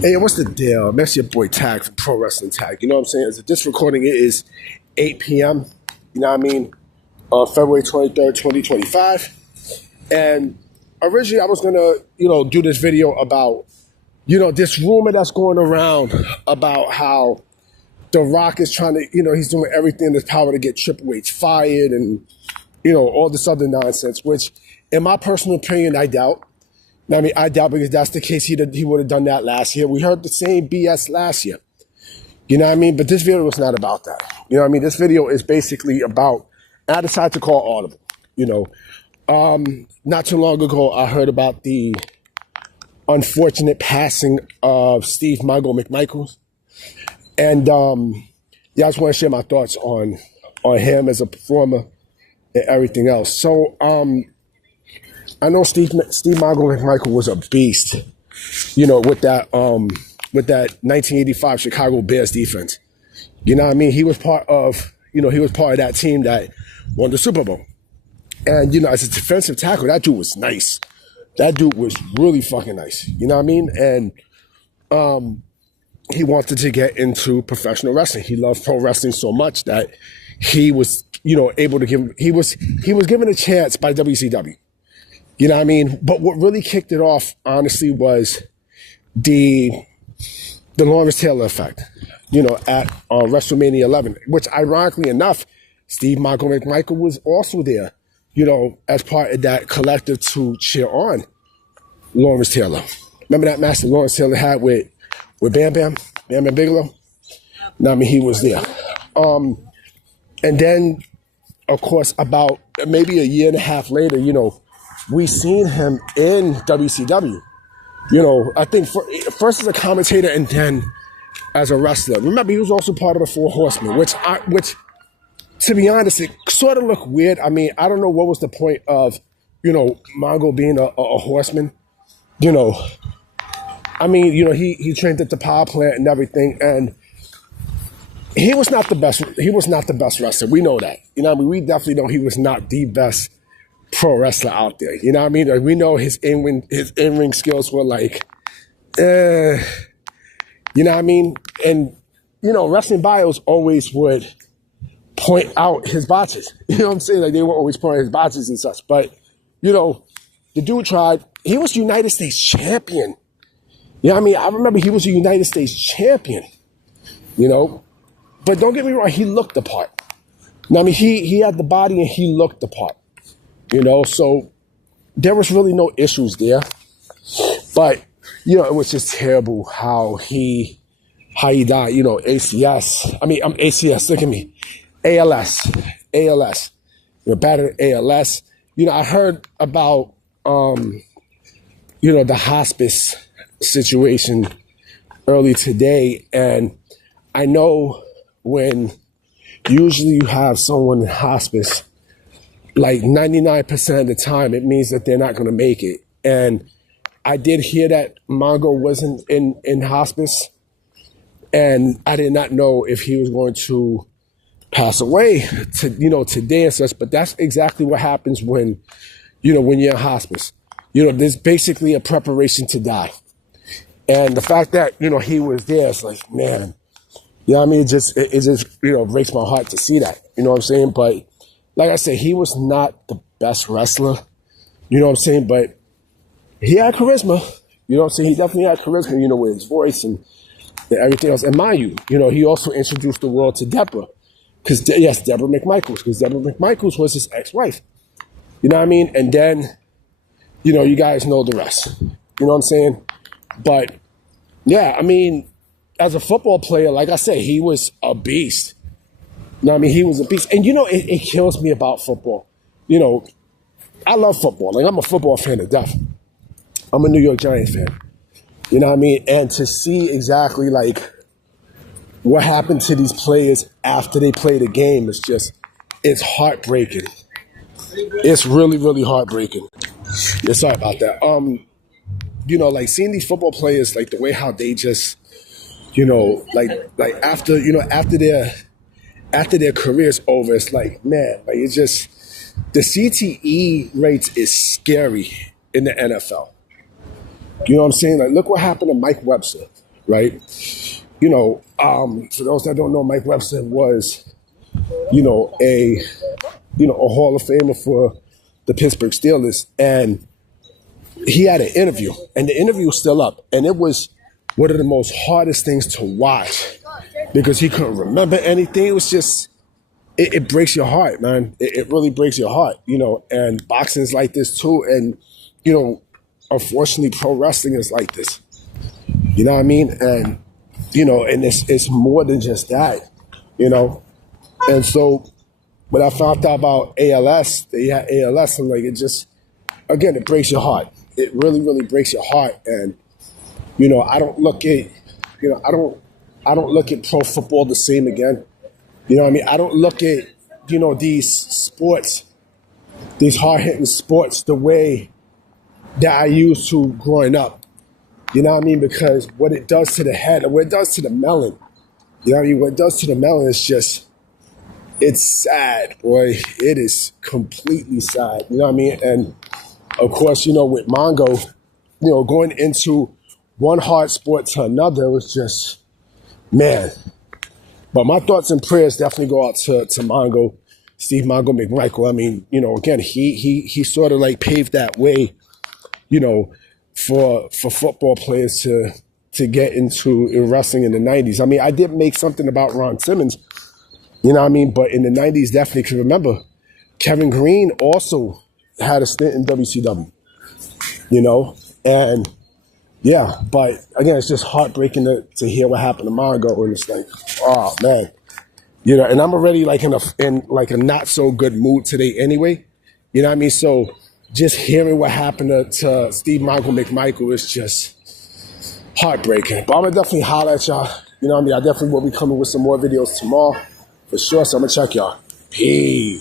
Hey, what's the deal? That's your boy Tag from Pro Wrestling Tag. You know what I'm saying? As of this recording, it is 8 p.m. You know what I mean? On February 23rd, 2025. And originally I was going to, do this video about, this rumor that's going around about how The Rock is trying to, he's doing everything in his power to get Triple H fired and, all this other nonsense, which in my personal opinion, I doubt. I doubt because that's the case. He would have done that last year. We heard the same BS last year. You know what I mean? But this video was not about that. You know what I mean? This video is basically about, I decided to call audible. Not too long ago, I heard about the unfortunate passing of Steve Mongo McMichael. And I just want to share my thoughts on him as a performer and everything else. So, I know Steve Mongo McMichael was a beast, with that 1985 Chicago Bears defense. You know what I mean? He was part of that team that won the Super Bowl. And, as a defensive tackle, that dude was nice. That dude was really fucking nice. You know what I mean? And he wanted to get into professional wrestling. He loved pro wrestling so much that he was, able to he was given a chance by WCW. You know what I mean? But what really kicked it off, honestly, was the Lawrence Taylor effect, at WrestleMania 11, which ironically enough, Steve Mongo McMichael was also there, as part of that collective to cheer on Lawrence Taylor. Remember that match that Lawrence Taylor had with Bam Bam Bigelow? No, I mean, he was there. And then, of course, about maybe a year and a half later, we seen him in WCW. I think first as a commentator and then as a wrestler. Remember, he was also part of the Four Horsemen, which to be honest, it sort of looked weird. I mean, I don't know what was the point of, Mongo being a horseman. I mean, he trained at the power plant and everything, and he was not the best. He was not the best wrestler. We know that. We definitely know he was not the best pro wrestler out there. You know what I mean? Like, we know his in-ring skills were like, you know what I mean? And, wrestling bios always would point out his botches. You know what I'm saying? Like, they would always point out his botches and such. But, the dude tried. He was United States champion. You know what I mean? I remember he was a United States champion, But don't get me wrong, he looked the part. I mean, he had the body and he looked the part. So there was really no issues there. But, it was just terrible how he died, ACS. I mean, I'm ACS, look at me. ALS. Battered ALS. I heard about, the hospice situation early today. And I know when usually you have someone in hospice, like 99% of the time, it means that they're not going to make it. And I did hear that Mongo wasn't in hospice, and I did not know if he was going to pass away today and such. But that's exactly what happens when you're in hospice. There's basically a preparation to die. And the fact that, he was there, it's like, man, I mean? It just breaks my heart to see that. You know what I'm saying? But like I said, he was not the best wrestler, you know what I'm saying? But he had charisma, you know what I'm saying? He definitely had charisma, with his voice and everything else. And mind you, he also introduced the world to Deborah. Deborah McMichaels, because Deborah McMichaels was his ex-wife. You know what I mean? And then, you guys know the rest. You know what I'm saying? But, yeah, I mean, as a football player, like I said, he was a beast. He was a beast. And, it kills me about football. I love football. Like, I'm a football fan to death. I'm a New York Giants fan. You know what I mean? And to see exactly, like, what happened to these players after they play the game is it's heartbreaking. It's really, really heartbreaking. Yeah, sorry about that. Like, seeing these football players, like, the way how they just, like after their career's over, it's like, man, like, it's just, the CTE rates is scary in the NFL. You know what I'm saying? Like, look what happened to Mike Webster. right? For those that don't know, Mike Webster was, a Hall of Famer for the Pittsburgh Steelers, and he had an interview, and the interview was still up, and it was one of the most hardest things to watch because he couldn't remember anything. It was just, it breaks your heart, man. It really breaks your heart, and boxing's like this too, and, unfortunately, pro wrestling is like this. You know what I mean? And, and it's more than just that, And so when I found out about ALS, that he had ALS, I'm like, again, it breaks your heart. It really, really breaks your heart. And, I don't look at, I don't look at pro football the same again. You know what I mean? I don't look at, these sports, these hard-hitting sports the way that I used to growing up. You know what I mean? Because what it does to the head, what it does to the melon, you know what I mean? What it does to the melon is just, it's sad, boy. It is completely sad. You know what I mean? And of course, with Mongo, going into one hard sport to another was just, man. But my thoughts and prayers definitely go out to Mongo, Steve Mongo McMichael. I mean, again, he sort of like paved that way, for football players to get into wrestling in the 90s. I mean, I did make something about Ron Simmons, you know what I mean? But in the 90s, definitely can remember, Kevin Green also had a stint in WCW, And, yeah, but again, it's just heartbreaking to hear what happened to Mongo. And it's like, oh, man. And I'm already like in a not so good mood today anyway. You know what I mean? So just hearing what happened to Steve Mongo McMichael is just heartbreaking. But I'm going to definitely holler at y'all. You know what I mean? I definitely will be coming with some more videos tomorrow for sure. So I'm going to check y'all. Peace.